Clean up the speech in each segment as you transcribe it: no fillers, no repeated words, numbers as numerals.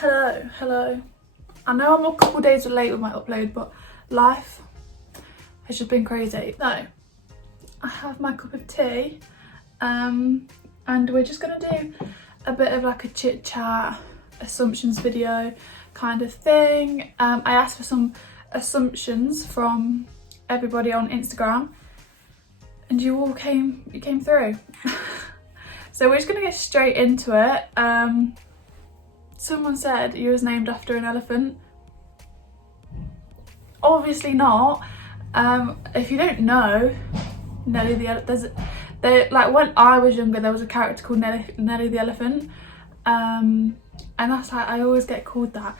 Hello. I know I'm a couple days late with my upload, but life has just been crazy. So, I have my cup of tea, and we're just gonna do a bit of like a chit chat, assumptions video kind of thing. I asked for some assumptions from everybody on Instagram, and you all came through. So we're just gonna get straight into it. Someone said you was named after an elephant. Obviously not. If you don't know, Nellie the elephant, like when I was younger there was a character called Nellie the elephant, and that's like I always get called that.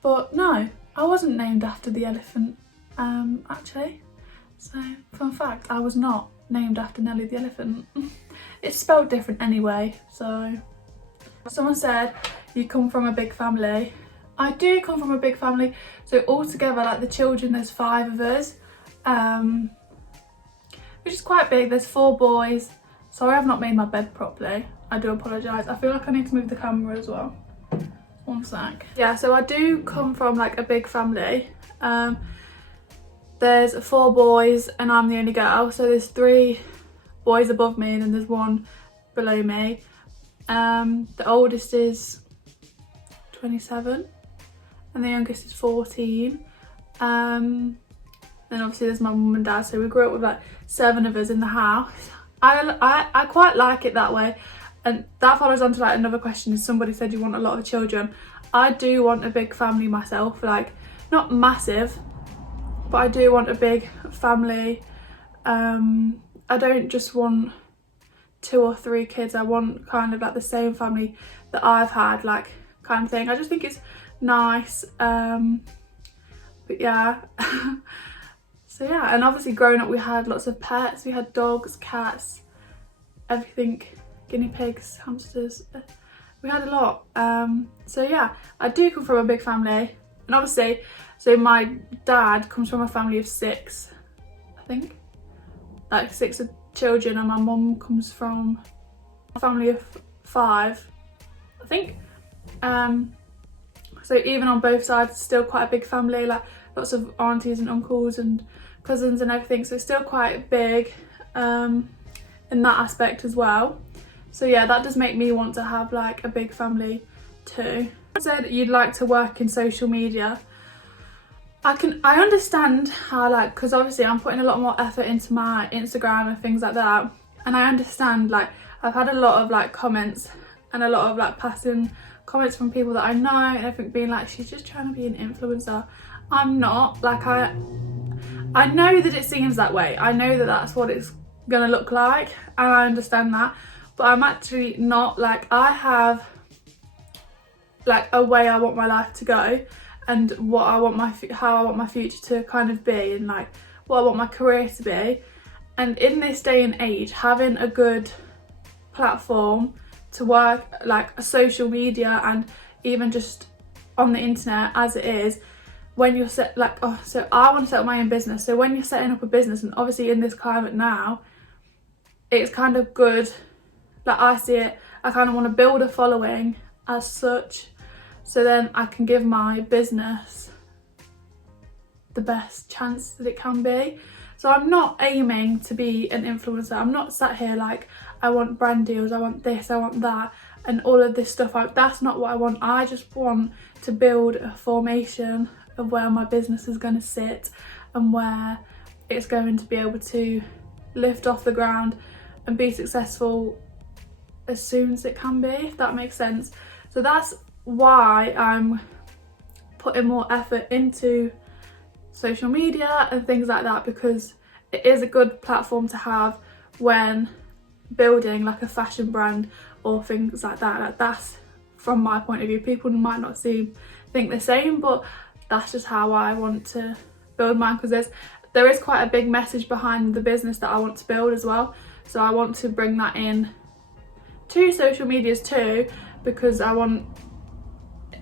But no, I wasn't named after the elephant, actually. So fun fact, I was not named after Nellie the elephant. It's spelled different anyway. So someone said you come from a big family. I do come from a big family, so altogether, like the children, there's 5 of us, which is quite big. There's 4 boys. Sorry, I've not made my bed properly. I do apologise. I feel like I need to move the camera as well. One sec. Yeah, so I do come from like a big family. There's 4 boys and I'm the only girl, so there's 3 boys above me and then there's 1 below me. The oldest is 27 and the youngest is 14. Then obviously there's my mum and dad, so we grew up with like 7 of us in the house. I quite like it that way, and that follows on to like another question. Somebody said you want a lot of children. I do want a big family myself, like not massive, but I do want a big family. I don't just want 2 or 3 kids. I want kind of like the same family that I've had, like kind of thing. I just think it's nice. But yeah. So yeah, and obviously growing up we had lots of pets. We had dogs, cats, everything, guinea pigs, hamsters. We had a lot. So yeah, I do come from a big family. And obviously, so my dad comes from a family of 6, I think. Like 6 children, and my mum comes from a family of 5, I think. So even on both sides, it's still quite a big family, like lots of aunties and uncles and cousins and everything, so it's still quite big in that aspect as well. So yeah, that does make me want to have like a big family too. You said you'd like to work in social media. I understand how, like, because obviously I'm putting a lot more effort into my Instagram and things like that, and I understand, like, I've had a lot of like comments and a lot of like passing comments from people that I know and everything, being like, she's just trying to be an influencer. I'm not. Like, I know that it seems that way. I know that that's what it's gonna look like, and I understand that, but I'm actually not. Like, I have like a way I want my life to go, and what I want how I want my future to kind of be, and like what I want my career to be. And in this day and age, having a good platform to work, like a social media and even just on the internet as it is, when you're set, like, oh, so I want to set up my own business. So when you're setting up a business, and obviously in this climate now, it's kind of good. Like, I see it, I kind of want to build a following as such, so then I can give my business the best chance that it can be. So I'm not aiming to be an influencer. I'm not sat here like, I want brand deals, I want this, I want that, and all of this stuff. That's not what I want. I just want to build a formation of where my business is going to sit and where it's going to be able to lift off the ground and be successful as soon as it can be, if that makes sense. So that's why I'm putting more effort into social media and things like that, because it is a good platform to have when building like a fashion brand or things like that. Like, that's from my point of view. People might not think the same, but that's just how I want to build mine, because there is quite a big message behind the business that I want to build as well. So I want to bring that in to social medias too, because I want,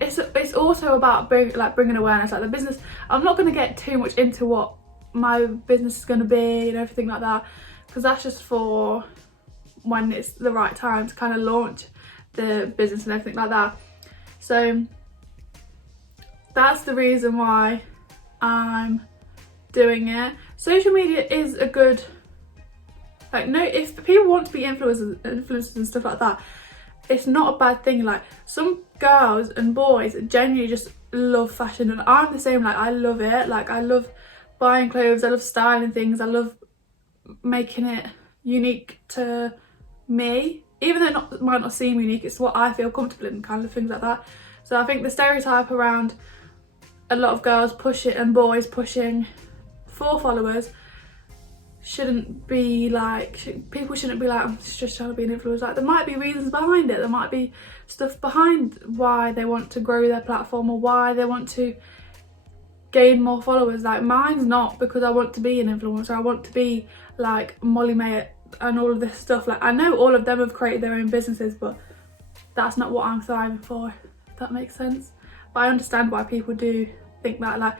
it's also about bringing awareness. Like, the business, I'm not going to get too much into what my business is going to be and everything like that, because that's just for when it's the right time to kind of launch the business and everything like that. So that's the reason why I'm doing it. Social media is a good, like, no, if people want to be influencers and stuff like that, it's not a bad thing. Like, some girls and boys genuinely just love fashion, and I'm the same. Like, I love it. Like, I love buying clothes, I love styling things, I love making it unique to me, even though it might not seem unique. It's what I feel comfortable in, kind of things like that. So I think the stereotype around a lot of girls pushing and boys pushing for followers shouldn't be like, people shouldn't be like, I'm just trying to be an influencer. Like, there might be reasons behind it, there might be stuff behind why they want to grow their platform or why they want to gain more followers. Like, mine's not because I want to be an influencer, I want to be like Molly May and all of this stuff. Like, I know all of them have created their own businesses, but that's not what I'm thriving for, if that makes sense. But I understand why people do think that. Like,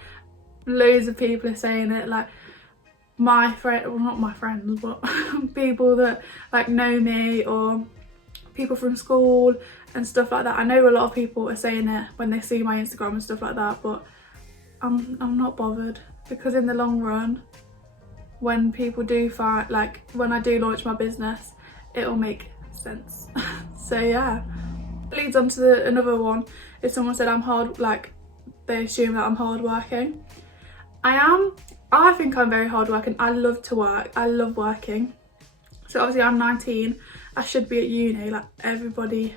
loads of people are saying it. Like, my friend, well, not my friends, but people that like know me, or people from school and stuff like that. I know a lot of people are saying it when they see my Instagram and stuff like that, but I'm not bothered, because in the long run, when people do find, like, when I do launch my business, it'll make sense. So yeah, it leads on to another one. If someone said I'm hard, like, they assume that I'm hardworking. I think I'm very hardworking. I love to work. I love working. So obviously I'm 19. I should be at uni. Like, everybody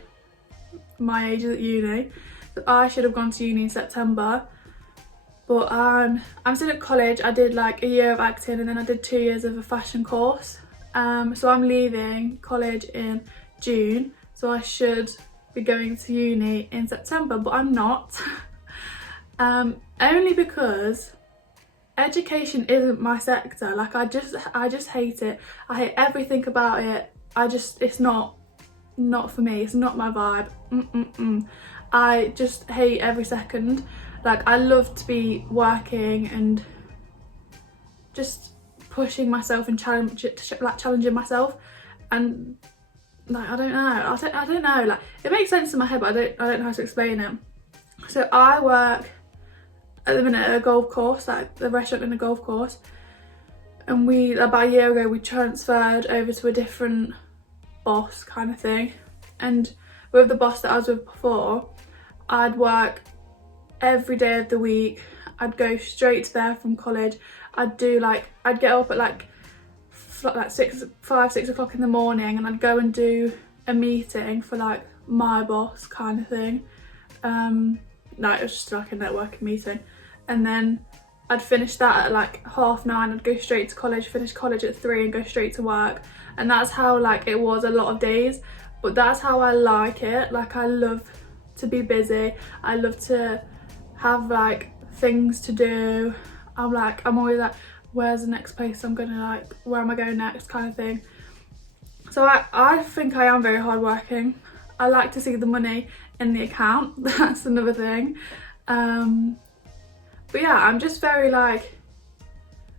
my age is at uni. So I should have gone to uni in September. But I'm still at college. I did like a year of acting, and then I did 2 years of a fashion course. So I'm leaving college in June. So I should be going to uni in September, but I'm not. Only because education isn't my sector. Like, I just hate it. I hate everything about it. It's not for me. It's not my vibe. I just hate every second. Like, I love to be working and just pushing myself and challenging myself. And like, I don't know. Like, it makes sense in my head, but I don't know how to explain it. So I work at the minute at a golf course, like the restaurant in a golf course, and about a year ago we transferred over to a different boss kind of thing. And with the boss that I was with before, I'd work every day of the week. I'd go straight to there from college. I'd get up at like 6 o'clock in the morning, and I'd go and do a meeting for like my boss kind of thing. No, it was just like a networking meeting, and then I'd finish that at like 9:30. I'd go straight to college, finish college at 3 and go straight to work. And that's how, like, it was a lot of days, but that's how I like it. Like, I love to be busy. I love to have like things to do. I'm always like, where's the next place I'm gonna, like, where am I going next kind of thing. So I think I am very hardworking. I like to see the money in the account. That's another thing. But yeah, I'm just very like,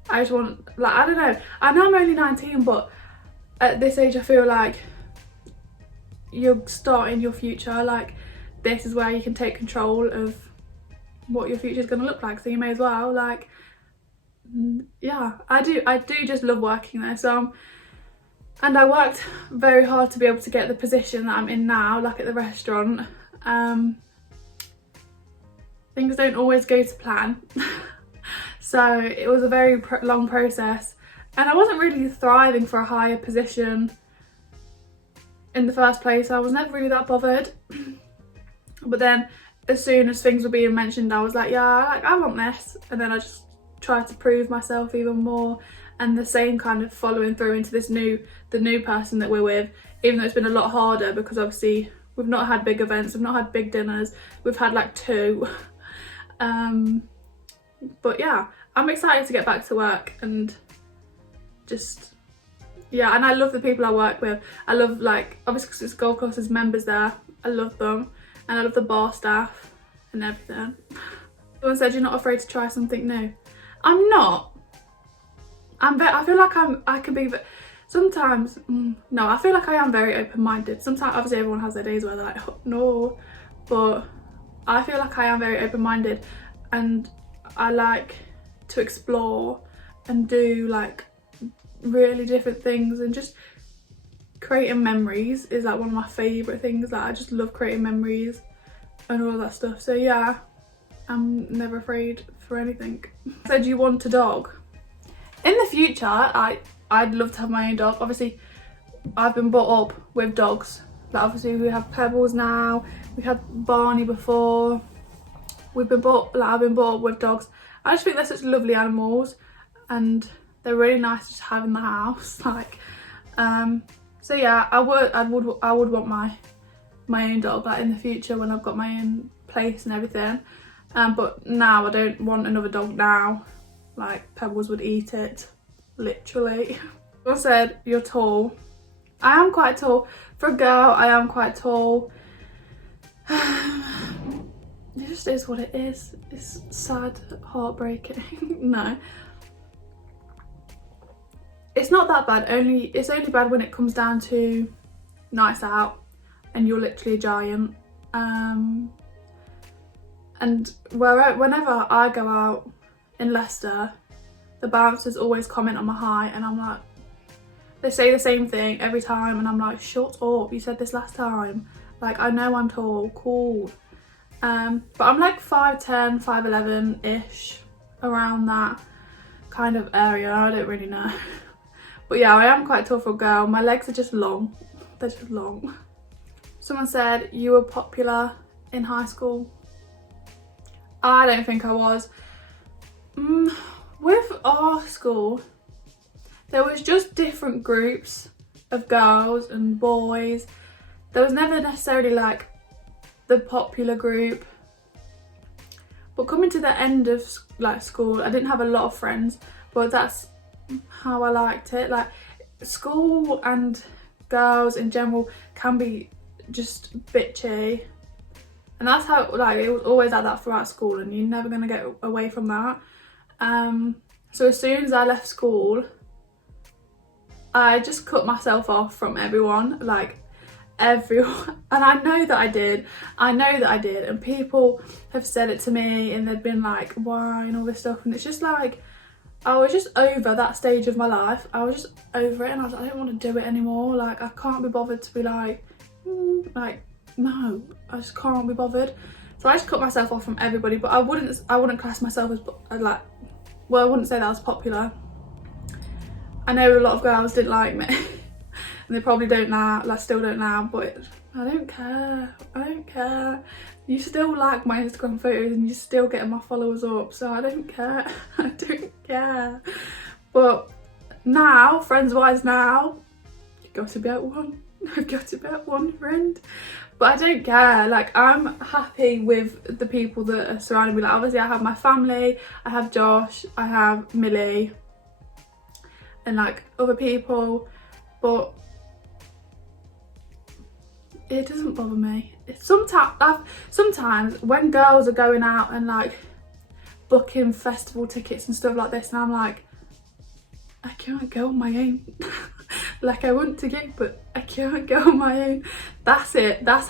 I just want, like, I don't know. I know I'm only 19, but at this age I feel like you're starting your future. Like, this is where you can take control of what your future is going to look like, so you may as well, like, yeah, I do just love working there. So and I worked very hard to be able to get the position that I'm in now, like at the restaurant. Things don't always go to plan. So it was a very long process, and I wasn't really thriving for a higher position in the first place. I was never really that bothered. But then as soon as things were being mentioned, I was like, yeah, like, I want this. And then I just tried to prove myself even more, and the same kind of following through into the new person that we're with, even though it's been a lot harder because obviously we've not had big events, we've not had big dinners, we've had like 2. But yeah, I'm excited to get back to work, and just, yeah, and I love the people I work with. I love, like, obviously because it's golf course, there's members there, I love them, and I love the bar staff and everything. Someone said, you're not afraid to try something new. I'm not. I feel like I can be, sometimes, no, I feel like I am very open-minded. Sometimes, obviously everyone has their days where they're like, oh, no, but I feel like I am very open-minded, and I like to explore and do like really different things, and just creating memories is like one of my favourite things. Like, I just love creating memories and all that stuff. So yeah, I'm never afraid for anything. Said you want a dog. In the future, I'd love to have my own dog. Obviously, I've been brought up with dogs. Like, obviously we have Pebbles now, we had Barney before. I've been brought up with dogs. I just think they're such lovely animals, and they're really nice to just have in the house. Like, so yeah, I would want my own dog, like in the future when I've got my own place and everything. But now I don't want another dog now. Like, Pebbles would eat it, literally. I said you're tall. I am quite tall. For a girl, I am quite tall. It just is what it is. It's sad, heartbreaking. No. It's not that bad. It's only bad when it comes down to nights out and you're literally a giant. And whenever I go out in Leicester, the bouncers always comment on my height, and I'm like, they say the same thing every time, and I'm like, shut up, you said this last time. Like, I know I'm tall, cool. But I'm like 5'10", 5'11"-ish, around that kind of area. I don't really know. But yeah, I am quite tall for a girl. My legs are just long. They're just long. Someone said you were popular in high school. I don't think I was. With our school, there was just different groups of girls and boys. There was never necessarily like the popular group. But coming to the end of like school, I didn't have a lot of friends, but that's how I liked it. Like, school and girls in general can be just bitchy, and that's how, like, it was always like that throughout school, and you're never gonna get away from that. So as soon as I left school, I just cut myself off from everyone, like everyone. And I know that I did, and people have said it to me, and they've been like, why, and all this stuff, and it's just like, I was just over that stage of my life. I was just over it, and I was like, I don't want to do it anymore. Like, I can't be bothered to be like, no, I just can't be bothered. So I just cut myself off from everybody. But I wouldn't class myself as like, well, I wouldn't say that I was popular. I know a lot of girls didn't like me, and they probably don't now, like still don't now, but I don't care. I don't care. You still like my Instagram photos, and you're still getting my followers up, so I don't care. I don't care. But now, friends-wise now, you've got to be at one. I've got to be at one friend. But I don't care. Like, I'm happy with the people that are surrounding me. Like, obviously I have my family, I have Josh, I have Millie, and like other people, but it doesn't bother me. Sometimes when girls are going out and like booking festival tickets and stuff like this, and I'm like, I can't go on my own. Like, I want to go, but I can't go on my own. That's it. That's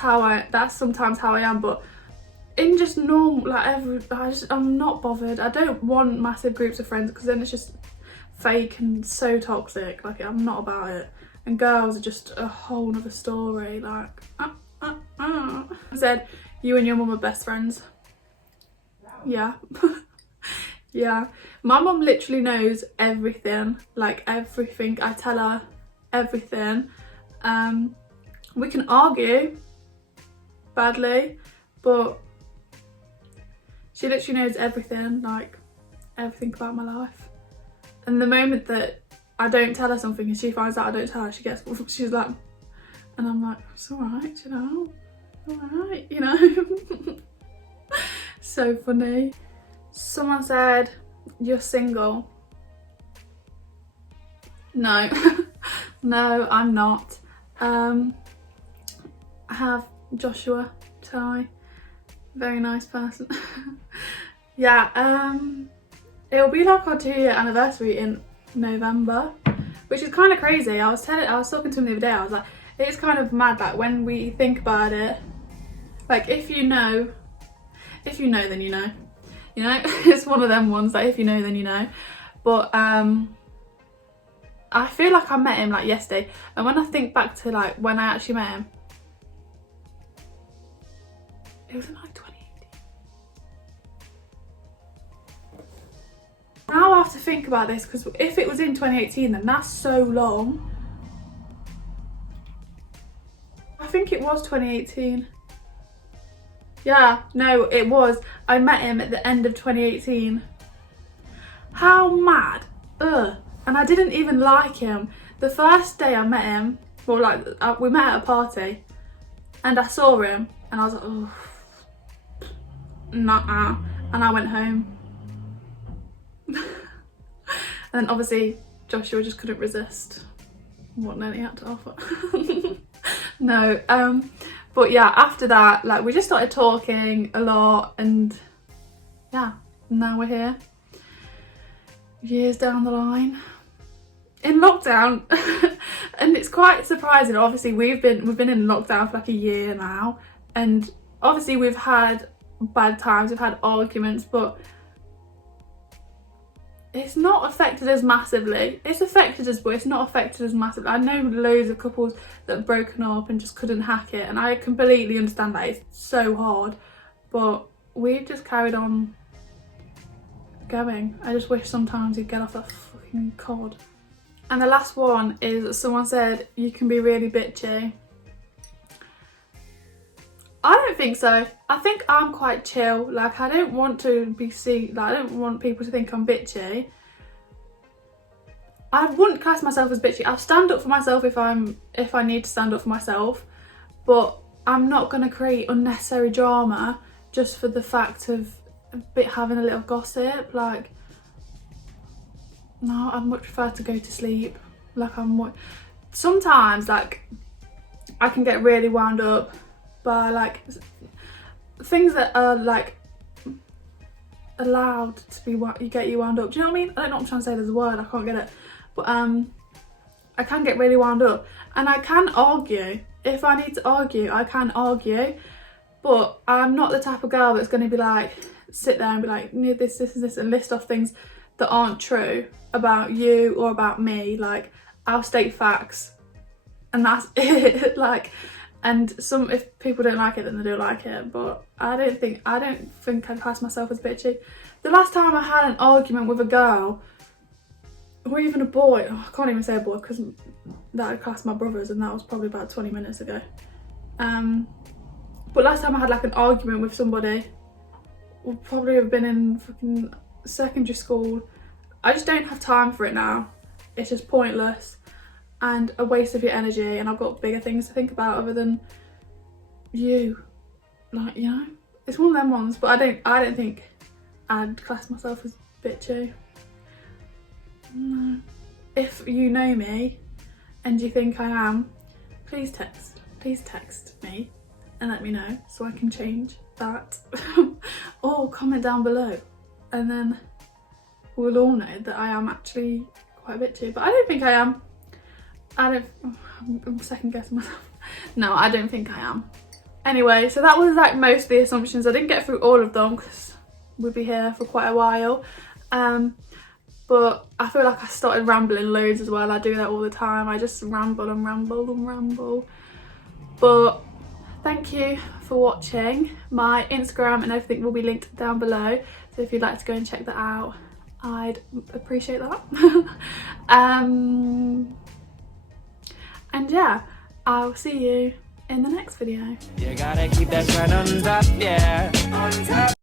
sometimes how I am. But in just normal, like I'm not bothered. I don't want massive groups of friends, because then it's just fake and so toxic. Like, I'm not about it. And girls are just a whole nother story. Like, I said you and your mum are best friends. Yeah. Yeah, my mum literally knows everything, like everything. I tell her everything. We can argue badly, but she literally knows everything, like everything about my life. And the moment that I don't tell her something and she finds out I don't tell her, she's like, and I'm like, it's alright, you know, alright, you know. So funny. Someone said, you're single. No. No, I'm not. I have Joshua Ty, very nice person. Yeah, it'll be like our 2-year anniversary in November, which is kind of crazy. I was talking to him the other day, I was like, it is kind of mad, like when we think about it, like if you know if you know then you know, you know. It's one of them ones that if you know then you know. But I feel like I met him like yesterday, and when I think back to like when I actually met him, it was in like 2018. Now I have to think about this, because if it was in 2018 then that's so long. I think it was 2018. Yeah, no, it was. I met him at the end of 2018. How mad. Ugh. And I didn't even like him. The first day I met him, well, like, we met at a party, and I saw him, and I was like, oh, nah, and I went home. And then obviously Joshua just couldn't resist what Nellie had to offer. No, but yeah, after that, like, we just started talking a lot, and yeah, now we're here, years down the line, in lockdown. And it's quite surprising. Obviously we've been in lockdown for like a year now, and obviously we've had bad times, we've had arguments, but it's not affected us massively. It's affected us, but it's not affected us massively. I know loads of couples that have broken up and just couldn't hack it, and I completely understand that. It's so hard, but we've just carried on going. I just wish sometimes you'd get off that fucking cod. And the last one is, someone said you can be really bitchy. I don't think so. I think I'm quite chill. Like, I don't want to be seen, like, I don't want people to think I'm bitchy. I wouldn't class myself as bitchy. I'll stand up for myself if I need to stand up for myself, but I'm not going to create unnecessary drama just for the fact of having a little gossip. Like, no, I'd much prefer to go to sleep. Like, sometimes, like, I can get really wound up by like things that are like allowed to be get you wound up. Do you know what I mean? I don't know what I'm trying to say. There's a word, I can't get it. But I can get really wound up, and I can argue. If I need to argue, I can argue, but I'm not the type of girl that's going to be like, sit there and be like, this and this, and list off things that aren't true about you or about me. Like, I'll state facts, and that's it. Like, and if people don't like it, then they don't like it. But I don't think I class myself as bitchy. The last time I had an argument with a girl, or even a boy, I can't even say a boy because that would class my brothers, and that was probably about 20 minutes ago. But last time I had like an argument with somebody would probably have been in fucking secondary school. I just don't have time for it now. It's just pointless and a waste of your energy, and I've got bigger things to think about other than you. Like, you know, it's one of them ones. But I don't think I'd class myself as bitchy. No. If you know me and you think I am, please text me and let me know so I can change that. Or comment down below, and then we'll all know that I am actually quite bitchy. But I don't think I am. I'm second guessing myself. No, I don't think I am. Anyway, so that was like most of the assumptions. I didn't get through all of them because we'd be here for quite a while. But I feel like I started rambling loads as well. I do that all the time. I just ramble and ramble and ramble. But thank you for watching. My Instagram and everything will be linked down below. So if you'd like to go and check that out, I'd appreciate that. And yeah, I'll see you in the next video. You gotta keep that on top, yeah. On top.